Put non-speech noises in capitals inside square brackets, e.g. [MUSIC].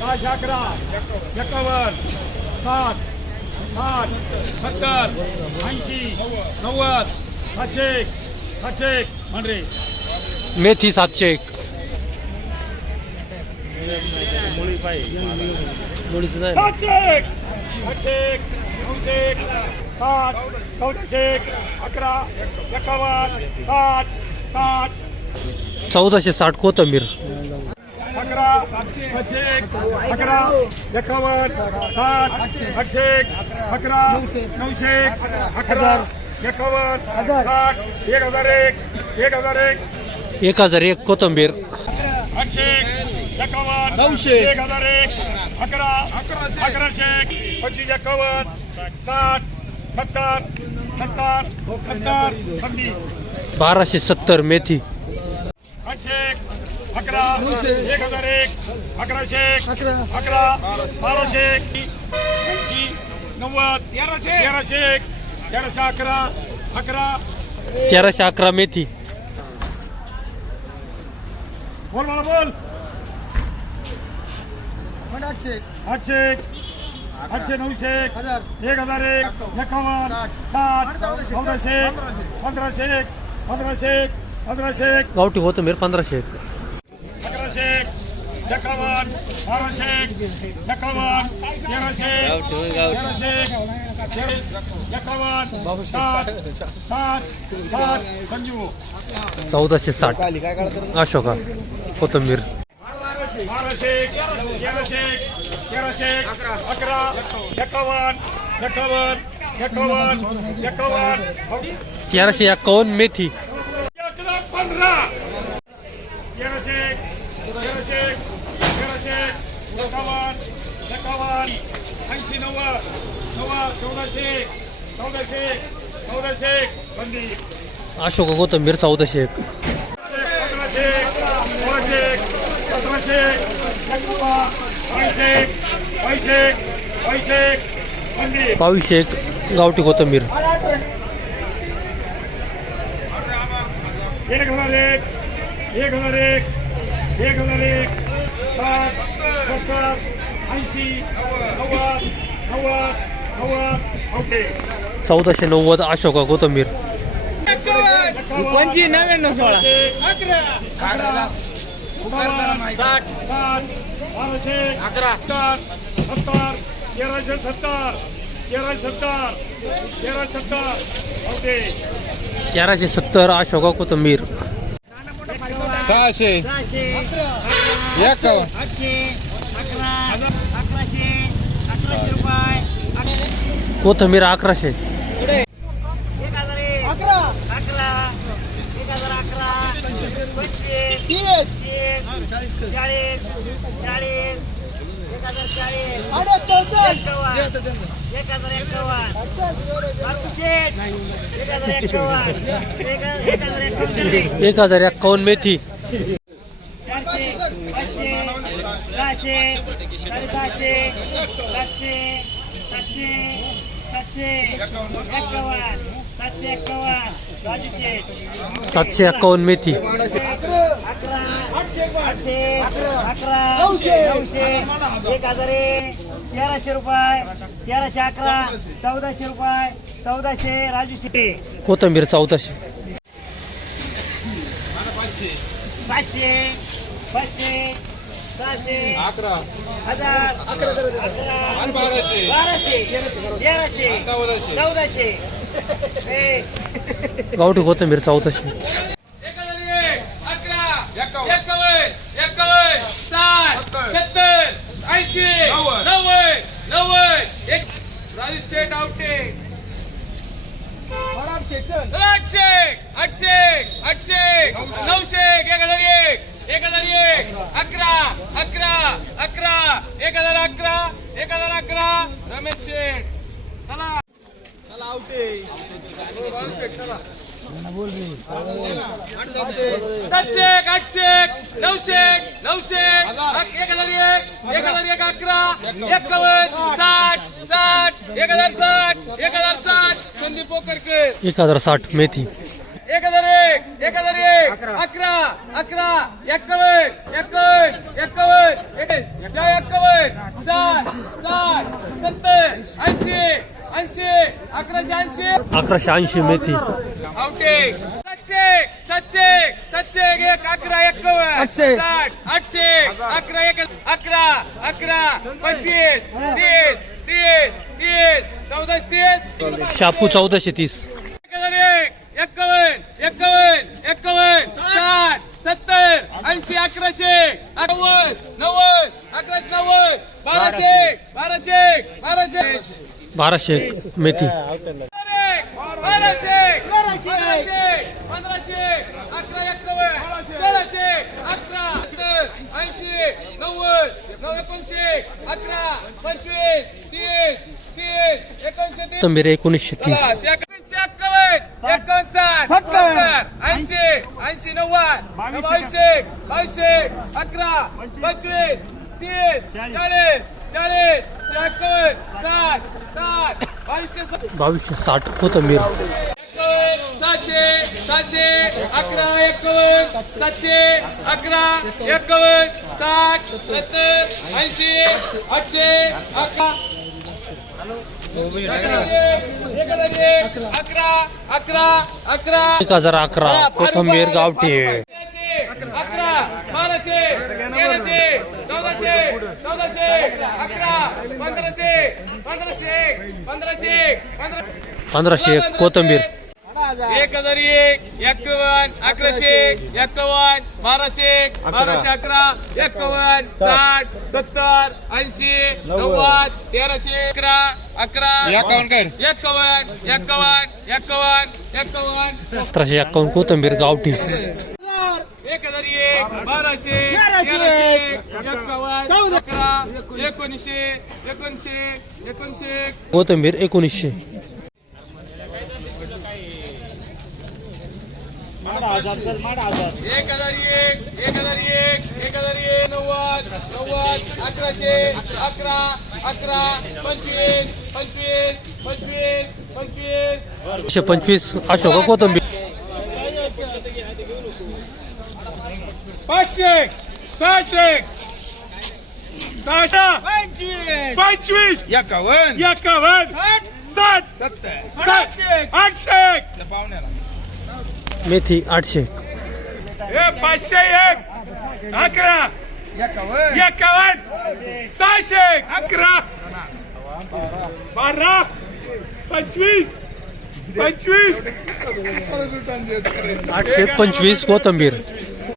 सहाशे अकरा एकावन्न साठ साठ सत्तर ऐंशी नव्वद सातशे एक सातशे एक. म्हणजे मेथी सातशे एक. मुळी पाहिजे मुळीचं नाही सातशे एक. आठशे एक नऊशे एक साठ चौदाशे एक अकरा एकावन्न साठ साठ. चौदाशे साठ कोथंबीर. अकरा सातशे एक अकरा एकावन्न साठ आठशे एक अकरा नऊशे एक अकरा एकावन्न साठ एक हजार एक एक हजार एक एक हजार एक कोथंबीर आठशे एक एकावन्न नऊशे एक हजार एक अकरा अकराशे एक पंचवीस एकावन्न साठ सत्तर सत्तर सत्तर संधी बाराशे सत्तर मेथी आठशे एक अकरा एक हजार एक अकराशे एक अकरा. बाराशे ऐंशी नव्वद तेराशे. एक तेराशे अकरा अकरा. तेराशे अकरा मेथी. बोल मला बोल. आठशे एक. आठशे नऊशे एक एक हजार एक एकावन्न साठ. चौदाशे. एक पंधराशे. एक पंधराशे एक पंधराशे एक. गावठी कोथंबीर पंधराशे एक एकावन्न बाराशे एक एकावन्न तेराशे तेराशे एकावन्न साठ साठ साठ संजू. चौदाशे साठ. अशोका कोथंबीर. बाराशे तेराशे तेराशे अकरा एकावन्न एकावन्न एकावन्न एकावन्न तेराशे एक्कावन्न मेथी. पंधरा तेराशे तेराशे तेराशे एक एकावन्न एकावन्न ऐंशी नव्वद नव्वद चौदाशे चौदाशे चौदाशे संदीप अशोका कोथंबीर चौदाशे एक. पंधराशे सोळाशे सतराशे पैसे पैसे पैसे संदीप बावीसशे एक गावठी कोथंबीर. एक हजार एक एक हजार एक एक हजार एक साठ सत्तर ऐंशी नव्वद नव्वद नव्वद ओके चौदाशे नव्वद अशोका कोथंबीर पंची नव्याण्णव सोळा अकरा साठ साठ बाराशे अकरा सत्तर सत्तर तेराशे सत्तर तेराशे सत्तर तेराशे सत्तर ओके तेराशे सत्तर अशोका कोथंबीर सहाशे. सहाशे. एकावन्न आठशे. अकरा. अकराशे. अकराशे रुपये. कोथंबीर अकराशे. एक हजार एक. अकरा. अकरा. एक हजार अकरा. पंचवीस. तीस. तीस चाळीस. चाळीस. एक हजार चाळीस. एकावन्न. एक हजार एकावन्न. एक हजार एकावन्न. एक एक हजार एकावन्न. एक हजार एक्कावन्न मेथी. चारशे पाचशे सहाशे साडेसहाशे सातशे सातशे सातशे एक्कावन्न सातशे एक्कावन्न राजूशे सातशे एक्कावन्न मेथी. अकरा आठशे अकरा नऊशे एक हजार तेराशे रुपये तेराशे अकरा चौदाशे रुपये चौदाशे राजूशे कोथंबीर चौदाशे. पाचशे पाचशे सहाशे अकरा. हजार अकरा बाराशे. बाराशे तेराशे चौदाशे. चौदाशे. [LAUGHS] गावठी कोथंबीर चौदाशे. ऐंशी नव्वद नव्वद. एक राजू शेठ आवटे. आठशे आठशे आठशे नऊशे एक हजार एक एक हजार एक अकरा अकरा अकरा एक हजार अकरा एक हजार अकरा. रमेश शेठ चला. सातशे एक, आठशे एक, नऊशे नऊशे एक, एक हजार एक एक हजार एक अकरा एकावन्न साठ साठ एक हजार साठ एक हजार साठ. संदीप पोकरकर एक हजार साठ मेथी. हजार एक एक हजार एक अकरा अकरा. एक्कावन्न एक्कावन्न एक्कावन्न. एकवीस जय एक्कावन्न. साठ साठ सत्तर ऐंशी ऐंशी अकराशे ऐंशी. अकराशे ऐंशी मेथी. आउटे सातशे सातशे सातशे एक अकरा एक्कावन्न. साठ आठशे अकरा एक अकरा अकरा पंचवीस तीस तीस तीस चौदाशे तीस. शापू चौदाशे तीस. एक्कावन्न एक्कावन्न एक्कावन्न साठ सत्तर ऐंशी अकराशे नव्वद नव्वद अकराशे नव्वद बाराशे बाराशे बाराशे. बाराशे मेथी. बाराशे पंधराशे पंधराशे अकरा एक्कावन्न सोळाशे अकरा ऐंशी नव्वद नऊ एकोणीसशे अकरा पंचवीस तीस तीस तीस. कोथंबीर एकोणीसशे तीस. एक्कावन्न एकोणसाठ सत्तर ऐंशी ऐंशी नव्वद बावीसशे बावीसशे अकरा पंचवीस तीस चाळीस चाळीस एक्कावन्न साठ साठ बावीसशे बावीसशे साठ कोथंबीर. सातशे सातशे अकरा एकावन्न सातशे अकरा एकावन्न साठ सत्तर ऐंशी आठशे अकरा. एक हजार अकरा कोथंबीर गावठी पंधराशे एक कोथंबीर. एक हजार एक एक्कावन्न अकराशे एक्कावन्न बाराशे बाराशे अकरा एक्कावन्न साठ. सत्तर ऐंशी नव्वद. तेराशे अकरा अकरा. रे? एक्कावन्न एक्कावन्न एक्कावन्न एक्कावन्न सतराशे एक्कावन्न कोथंबीर गावठी एक हजार एक बाराशे तेराशे एक्कावन्न अकरा एकोणीसशे एकोणीसशे एकोणीसशे कोथंबीर एकोणीसशे. एक हजार एक एक हजार एक एक हजार एक नव्वद नव्वद अकराशे अकरा अकरा पंचवीस पंचवीस पंचवीस पंचवीस. एकशे पंचवीस अशोका कोथंबीर पाचशे सहाशे सहाशे पंचवीस. पंचवीस. एकावन्न. एकावन्न. साठ. सत्तर. सातशे आठशे त्या पाहुण्याला. मेथी आठशे. पाचशे एक अकरा. एकावन्न सहाशे अकरा. बारा. पंचवीस. पंचवीस. आठशे पंचवीस कोथंबीर.